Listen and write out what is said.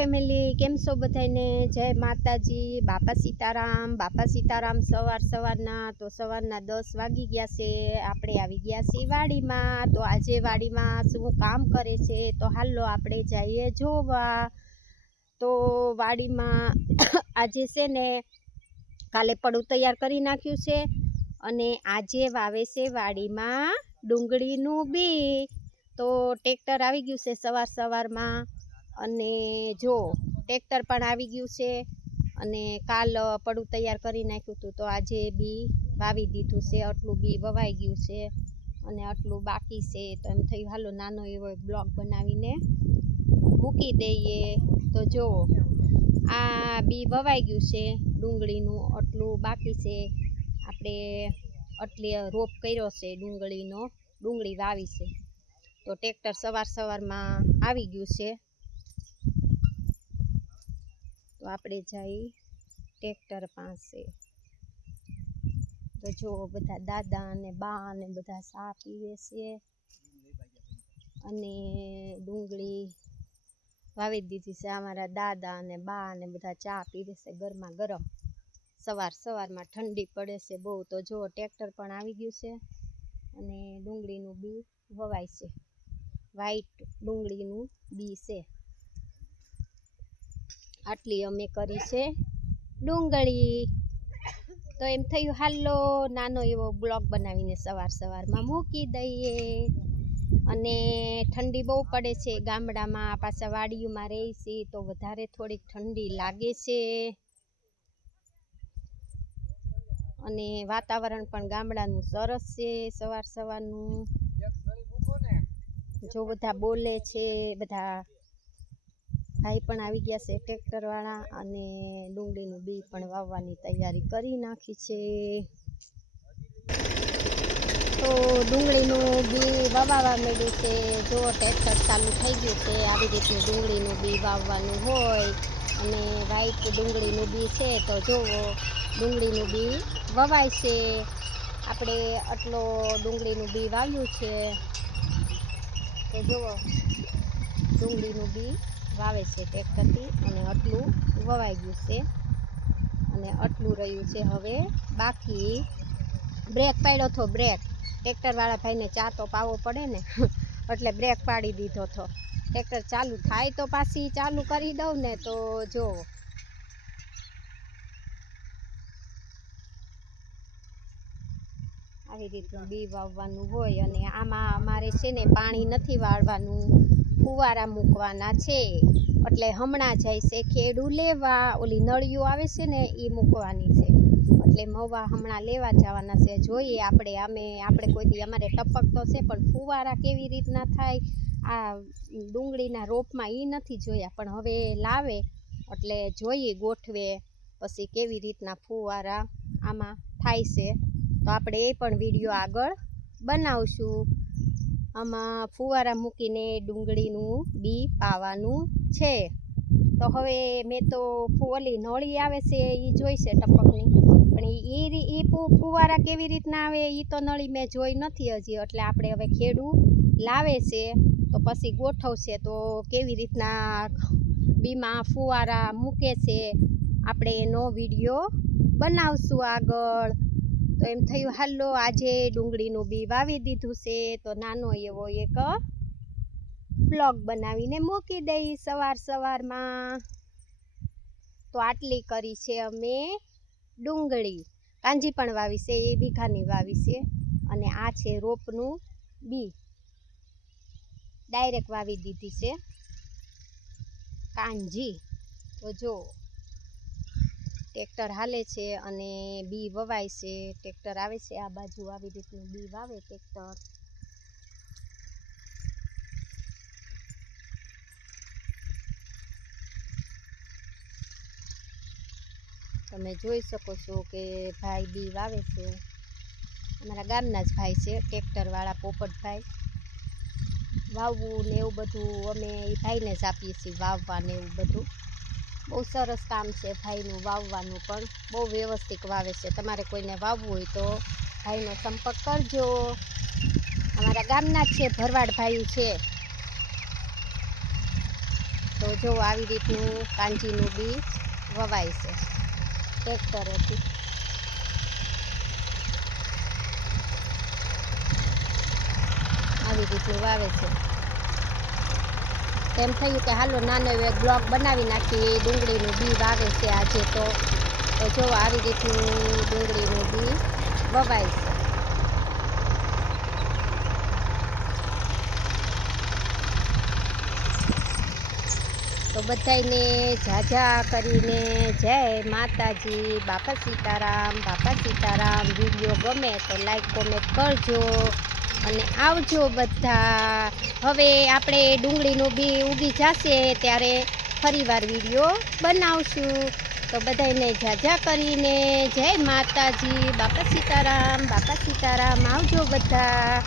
Family કેમ છો બધાને જય માતાજી, બાપા સીતારામ. બાપા સીતારામ સવાર સવારના, તો સવારના દસ વાગી ગયા છે. આપણે આવી ગયા છીએ વાડીમાં. તો આજે વાડીમાં શું કામ કરે છે તો હાલો આપણે જઈએ જોવા. તો વાડીમાં આજે છે ને કાલે પડું તૈયાર કરી નાખ્યું છે અને આજે વાવે છે વાડીમાં ડુંગળીનું બી તો ટ્રેક્ટર આવી ગયું છે સવાર સવારમાં. અને જો ટ્રેક્ટર પણ આવી ગયું છે અને કાલ પડું તૈયાર કરી નાખ્યું હતું, તો આજે બી વાવી દીધું છે, આટલું બી વવાઈ ગયું છે અને આટલું બાકી છે, તો એમ થયું, હાલો, નાનો એવો બ્લોગ બનાવીને મૂકી દઈએ. તો જુઓ આ બી વવાઈ ગયું છે, ડુંગળીનું આટલું બાકી છે, આપણે એટલે રોપ કર્યો છે ડુંગળીનો, ડુંગળી વાવી છે. તો ટ્રેક્ટર સવાર સવારમાં આવી ગયું છે. તો આપણે જઈ ટ્રેક્ટર પાસે. તો જો બધા દાદા અને બા અને બધા સા પીવે છે અને ડુંગળી વાવી દીધી છે. અમારા દાદા અને બા અને બધા ચા પીવે છે ગરમા ગરમ. સવાર સવારમાં ઠંડી પડે છે બહુ. તો જો ટ્રેક્ટર પણ આવી ગયું છે અને ડુંગળીનું બી વવાય છે. વ્હાઈટ ડુંગળીનું બી છે. આટલી અમે કરી છે. ડુંગળી. તો એમ થયું, હાલો, નાનો એવો બ્લોગ બનાવીને સવાર સવારમાં મૂકી દઈએ. અને ઠંડી બહુ પડે છે. ગામડામાં પાછા વાડીઓમાં રહી છે, તો વધારે થોડીક ઠંડી લાગે છે. અને વાતાવરણ પણ ગામડાનું સરસ છે સવાર સવારનું. જો બધા બોલે છે, બધા ભાઈ પણ આવી ગયા છે ટ્રેક્ટરવાળા અને ડુંગળીનું બી પણ વાવવાની તૈયારી કરી નાખી છે. તો ડુંગળીનું બી વાવવા માંડ્યું છે. જો ટ્રેક્ટર ચાલુ થઈ ગયું છે, આવી રીતનું ડુંગળીનું બી વાવવાનું હોય અને વ્હાઈટ ડુંગળીનું બી છે, તો જુઓ ડુંગળીનું બી વવાય છે. આપણે આટલો ડુંગળીનું બી વાવ્યું છે. તો જુઓ ડુંગળીનું બી વાવે છે ટ્રેક્ટરથી અને આટલું વવાઈ ગયું છે. અને આટલું રહ્યું છે હવે બાકી બ્રેક પાડ્યો હતો બ્રેક. ટ્રેક્ટરવાળા ભાઈને ચા તો પાવો પડે ને. એટલે બ્રેક પાડી દીધો હતો ટ્રેક્ટર ચાલુ થાય તો પાછી ચાલુ કરી દઉં ને તો જો. આવી રીતનું બી વાવવાનું હોય અને આમાં અમારે છે ને પાણી નથી વાળવાનું. ફુવારા મૂકવાના છે. એટલે હમણાં જાય છે ખેડું લેવા. ઓલી નળીઓ આવે છે ને એ મૂકવાની છે. એટલે મવા હમણાં લેવા જવાના છે. જોઈએ આપણે, અમે, આપણે કોઈ દી, અમારે ટપક તો છે, પણ ફુવારા કેવી રીતના થાય? આ ડુંગળીના રોપમાં એ નથી જોયા, પણ હવે લાવે. એટલે જોઈએ ગોઠવે, પછી કેવી રીતના ફુવારા આમાં થાય છે. તો આપણે એ પણ વીડિયો આગળ બનાવશું. આમાં ફુવારા મૂકીને ડુંગળીનું બી પાવાનું છે. તો હવે મેં તો ઓલી નળી આવે છે એ જોઈ છે ટપકની. પણ એ એ ફુવારા કેવી રીતના આવે એ તો નળી મેં જોઈ નથી હજી. એટલે આપણે હવે ખેડૂ લાવે છે તો પછી ગોઠવશે તો કેવી રીતના બીમાં ફુવારા મૂકે છે. આપણે એનો વીડિયો બનાવશું આગળ. તો એમ થયું, હાલો, આજે ડુંગળીનું બી વાવી દીધું છે. તો નાનો એવો એક બ્લોગ બનાવીને મૂકી દઈ સવાર સવારમાં. તો આટલી કરી છે અમે ડુંગળી. કાંજી પણ વાવી છે, એ બીઘાની વાવી છે. અને આ છે રોપનું બી. ડાયરેક્ટ વાવી દીધી છે. કાંજી. તો જો. ટ્રેક્ટર હાલે છે અને બી વવાય છે. ટ્રેક્ટર આવે છે આ બાજુ આવી રીતનું બી વાવે ટ્રેક્ટર તમે જોઈ શકો છો કે ભાઈ બી વાવે છે. અમારા ગામના જ ભાઈ છે ટ્રેક્ટરવાળા પોપટભાઈ. વાવવું ને એવું બધું અમે એ ભાઈને જ આપીએ છીએ, વાવવા ને એવું બધું. બહુ સરસ કામ છે ભાઈનું વાવવાનું પણ. બહુ વ્યવસ્થિત વાવે છે. તમારે કોઈને વાવવું હોય તો ભાઈનો સંપર્ક કરજો. અમારા ગામના જ છે, ભરવાડ ભાઈ છે. તો જો આવી રીતનું કાંજીનું બી વવાય છે. ટ્રેક્ટરેથી આવી રીતનું વાવે છે. એમ થયું કે હાલો નાનો એવો બ્લોક બનાવી નાખી ડુંગળીનું બી વાવે છે આજે તો. તો જો આવી રીતનું ડુંગળીનું બી વવાય છે. તો બધાયને ઝાઝા કરીને જય માતાજી, બાપા સીતારામ બાપા સીતારામ. વીડિયો ગમે તો લાઈક કોમેન્ટ કરજો. અને આવજો બધા. હવે આપણે ડુંગળીનું બી ઉગી જશે ત્યારે ફરીવાર વીડિયો બનાવશું. તો બધાને ઝાઝા કરીને જય માતાજી. બાપા સીતારામ બાપા સીતારામ. આવજો બધા.